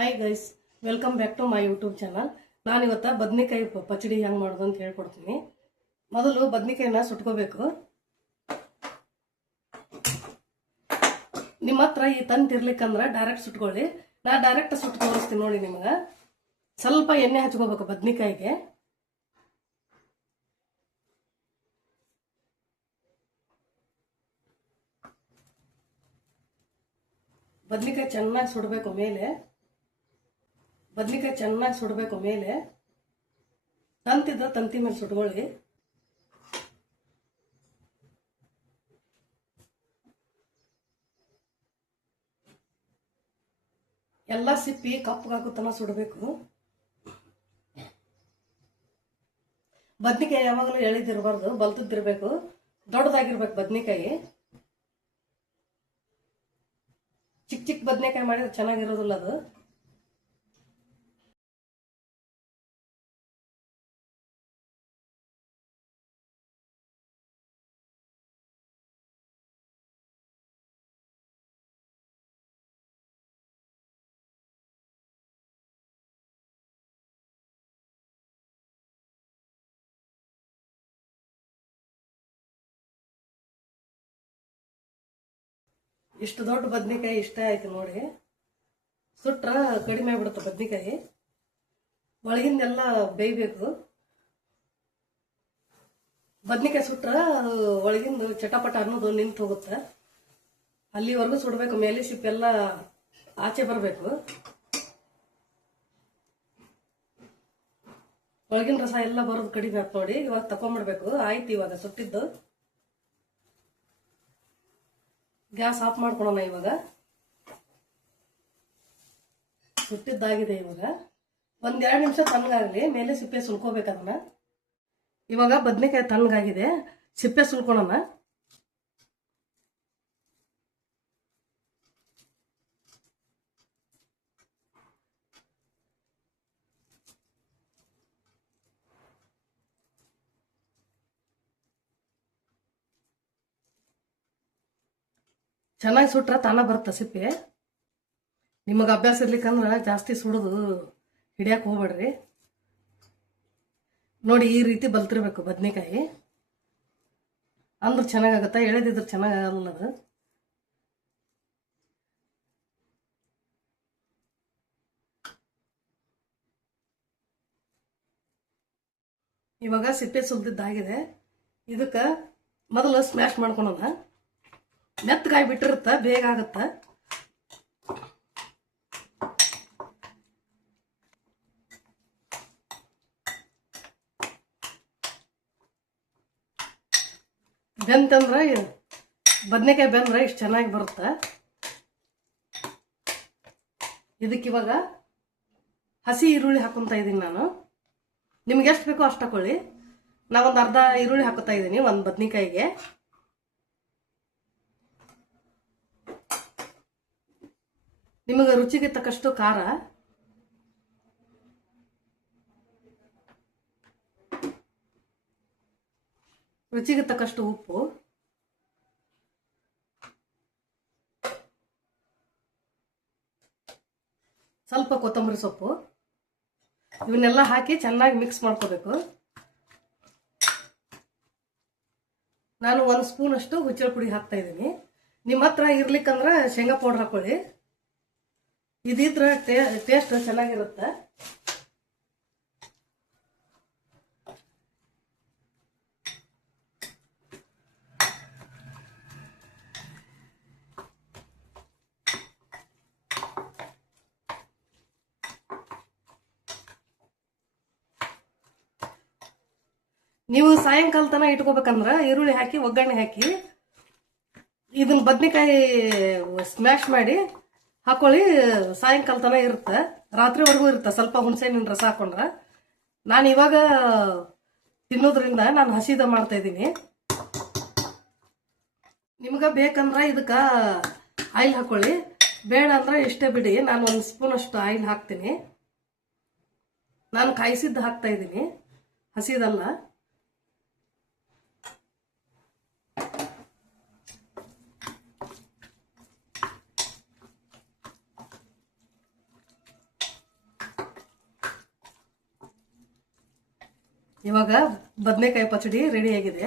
Hi guys, welcome back to my YouTube channel. ನಾನು ಇವತ್ತು ಬದ್ನಿಕಾಯಿ ಪಚಡಿ ಹೆಂಗೆ ಮಾಡೋದು ಅಂತ ಹೇಳ್ಕೊಡ್ತೀನಿ. ಮೊದಲು ಬದ್ನಿಕಾಯಿನ ಸುಟ್ಕೋಬೇಕು. ನಿಮ್ಮ ಹತ್ರ ಈ ತಂದು ಇರ್ಲಿಕ್ಕಂದ್ರೆ ಡೈರೆಕ್ಟ್ ಸುಟ್ಕೊಳ್ಳಿ. ನಾ ಡೈರೆಕ್ಟ್ ಸುಟ್ಟು ತೋರಿಸ್ತೀನಿ ನೋಡಿ. ನಿಮಗೆ ಸ್ವಲ್ಪ ಎಣ್ಣೆ ಹಚ್ಕೋಬೇಕು ಬದ್ನಿಕಾಯಿಗೆ. ಬದ್ನಿಕಾಯಿ ಚೆನ್ನಾಗಿ ಸುಡಬೇಕು ಮೇಲೆ. ಬದ್ನಿಕಾಯಿ ಚೆನ್ನಾಗಿ ಸುಡಬೇಕು ಮೇಲೆ. ತಂತಿದ್ರೆ ತಂತಿ ಮೇಲೆ ಸುಟ್ಕೊಳ್ಳಿ. ಎಲ್ಲ ಸಿಪ್ಪಿ ಕಪ್ಪಗಾಗುತ್ತನ ಸುಡಬೇಕು. ಬದ್ನಿಕಾಯಿ ಯಾವಾಗಲೂ ಎಳಿದಿರಬಾರ್ದು, ಬಲ್ತದ್ದಿರ್ಬೇಕು, ದೊಡ್ಡದಾಗಿರ್ಬೇಕು ಬದ್ನಿಕಾಯಿ. ಚಿಕ್ಕ ಚಿಕ್ಕ ಬದ್ನಿಕಾಯಿ ಮಾಡಿದ್ರೆ ಚೆನ್ನಾಗಿರೋದಿಲ್ಲ ಅದು. ಇಷ್ಟು ದೊಡ್ಡ ಬದ್ನಿಕಾಯಿ ಇಷ್ಟ ಆಯ್ತು ನೋಡಿ. ಸುಟ್ರ ಕಡಿಮೆ ಆಗ್ಬಿಡುತ್ತೆ ಬದ್ನಿಕಾಯಿ. ಒಳಗಿಂದೆಲ್ಲ ಬೇಯಬೇಕು. ಬದ್ನಿಕಾಯಿ ಸುಟ್ರ ಒಳಗಿಂದ ಚಟಪಟ ಅನ್ನೋದು ನಿಂತು ಹೋಗುತ್ತೆ. ಅಲ್ಲಿವರೆಗೂ ಸುಡಬೇಕು. ಮೇಲೆ ಸಿಪ್ಪೆಲ್ಲ ಆಚೆ ಬರಬೇಕು. ಒಳಗಿನ ರಸ ಎಲ್ಲ ಬರೋದು ಕಡಿಮೆ ಆಯ್ತು ನೋಡಿ. ಇವಾಗ ತಕೊಂಡ್ಬಿಡ್ಬೇಕು. ಆಯ್ತು, ಇವಾಗ ಸುಟ್ಟಿದ್ದು. Gas off ಮಾಡ್ಕೊಳೋಣ. ಇವಾಗ ಸುಟ್ಟಿದ್ದಾಗಿದೆ. ಇವಾಗ ಒಂದೆರಡು ನಿಮಿಷ ತಣ್ಣಗಾಗಲಿ. ಮೇಲೆ ಸಿಪ್ಪೆ ಸುಲ್ಕೋಬೇಕು ಅದನ್ನ. ಇವಾಗ ಬದ್ನಿಕಾಯಿ ತಣ್ಣಗಾಗಿದೆ, ಸಿಪ್ಪೆ ಸುಲ್ಕೊಳೋಣ. ಚೆನ್ನಾಗಿ ಸುಟ್ರೆ ತಾನ ಬರುತ್ತೆ ಸಿಪ್ಪೆ. ನಿಮಗೆ ಅಭ್ಯಾಸ ಇರ್ಲಿಕ್ಕಂದ್ರೆ ಜಾಸ್ತಿ ಸುಡೋದು ಹಿಡಿಯಕ್ಕೆ ಹೋಗ್ಬೇಡ್ರಿ. ನೋಡಿ, ಈ ರೀತಿ ಬಲ್ತಿರ್ಬೇಕು ಬದ್ನಿಕಾಯಿ. ಅಂದ್ರೆ ಚೆನ್ನಾಗಾಗತ್ತೆ. ಎಳೆದಿದ್ರೆ ಚೆನ್ನಾಗಲ್ಲ ಅದು. ಇವಾಗ ಸಿಪ್ಪೆ ಸುಲ್ದಿದ್ದಾಗಿದೆ. ಇದಕ್ಕೆ ಮೊದಲು ಸ್ಮ್ಯಾಶ್ ಮಾಡ್ಕೊಳೋಣ. ಮೆತ್ತಗಾಯಿ ಬಿಟ್ಟಿರುತ್ತ, ಬೇಗ ಆಗತ್ತ. ಬೆಂತಂದ್ರೆ ಬದ್ನೆಕಾಯಿ ಬೆಂದ್ರೆ ಇಷ್ಟು ಚೆನ್ನಾಗಿ ಬರುತ್ತೆ. ಇದಕ್ಕಿವಾಗ ಹಸಿ ಈರುಳ್ಳಿ ಹಾಕೊಂತ ಇದ್ದೀನಿ ನಾನು. ನಿಮ್ಗೆ ಎಷ್ಟು ಬೇಕೋ ಅಷ್ಟು ಹಾಕೊಳ್ಳಿ. ನಾವೊಂದು ಅರ್ಧ ಈರುಳ್ಳಿ ಹಾಕೋತಾ ಇದ್ದೀನಿ ಒಂದು ಬದ್ನಿಕಾಯಿಗೆ. ನಿಮಗೆ ರುಚಿಗೆ ತಕ್ಕಷ್ಟು ಖಾರ, ರುಚಿಗೆ ತಕ್ಕಷ್ಟು ಉಪ್ಪು, ಸ್ವಲ್ಪ ಕೊತ್ತಂಬರಿ ಸೊಪ್ಪು, ಇವನ್ನೆಲ್ಲ ಹಾಕಿ ಚೆನ್ನಾಗಿ ಮಿಕ್ಸ್ ಮಾಡ್ಕೋಬೇಕು. ನಾನು 1 ಸ್ಪೂನ್ ಅಷ್ಟು ಹುಚ್ಚಳ ಪುಡಿ ಹಾಕ್ತಾ ಇದ್ದೀನಿ. ನಿಮ್ಮ ಹತ್ರ ಇರ್ಲಿಕ್ಕಂದ್ರೆ ಶೇಂಗಾ ಪೌಡರ್ ಹಾಕೊಳ್ಳಿ. ಇದಿದ್ರೆ ಟೇಸ್ಟ್ ಚೆನ್ನಾಗಿರುತ್ತೆ. ನೀವು ಸಾಯಂಕಾಲ ತನಕ ಇಟ್ಕೋಬೇಕಂದ್ರೆ ಈರುಳ್ಳಿ ಹಾಕಿ ಒಗ್ಗರಣೆ ಹಾಕಿ ಇದನ್ನ ಬದ್ನಿಕಾಯಿ ಸ್ಮ್ಯಾಶ್ ಮಾಡಿ ಹಾಕೊಳ್ಳಿ. ಸಾಯಂಕಾಲ ತನಕ ಇರುತ್ತೆ, ರಾತ್ರಿವರೆಗೂ ಇರುತ್ತೆ. ಸ್ವಲ್ಪ ಹುಣಸೆಹಣ್ಣಿನ ರಸ ಹಾಕೊಂಡ್ರೆ. ನಾನು ಇವಾಗ ತಿನ್ನೋದ್ರಿಂದ ನಾನು ಹಸಿದ ಮಾಡ್ತಾ ಇದ್ದೀನಿ. ನಿಮ್ಗೆ ಬೇಕಂದ್ರೆ ಇದಕ್ಕೆ ಆಯಿಲ್ ಹಾಕೊಳ್ಳಿ, ಬೇಡ ಅಂದ್ರೆ ಇಷ್ಟೇ ಬಿಡಿ. ನಾನು 1 ಸ್ಪೂನ್ ಅಷ್ಟು ಆಯಿಲ್ ಹಾಕ್ತೀನಿ. ನಾನು ಕಾಯಿಸಿದ್ದು ಹಾಕ್ತಾ ಇದ್ದೀನಿ, ಹಸಿದಲ್ಲ. ಇವಾಗ ಬದನೆಕಾಯಿ ಪಚಡಿ ರೆಡಿ ಆಗಿದೆ.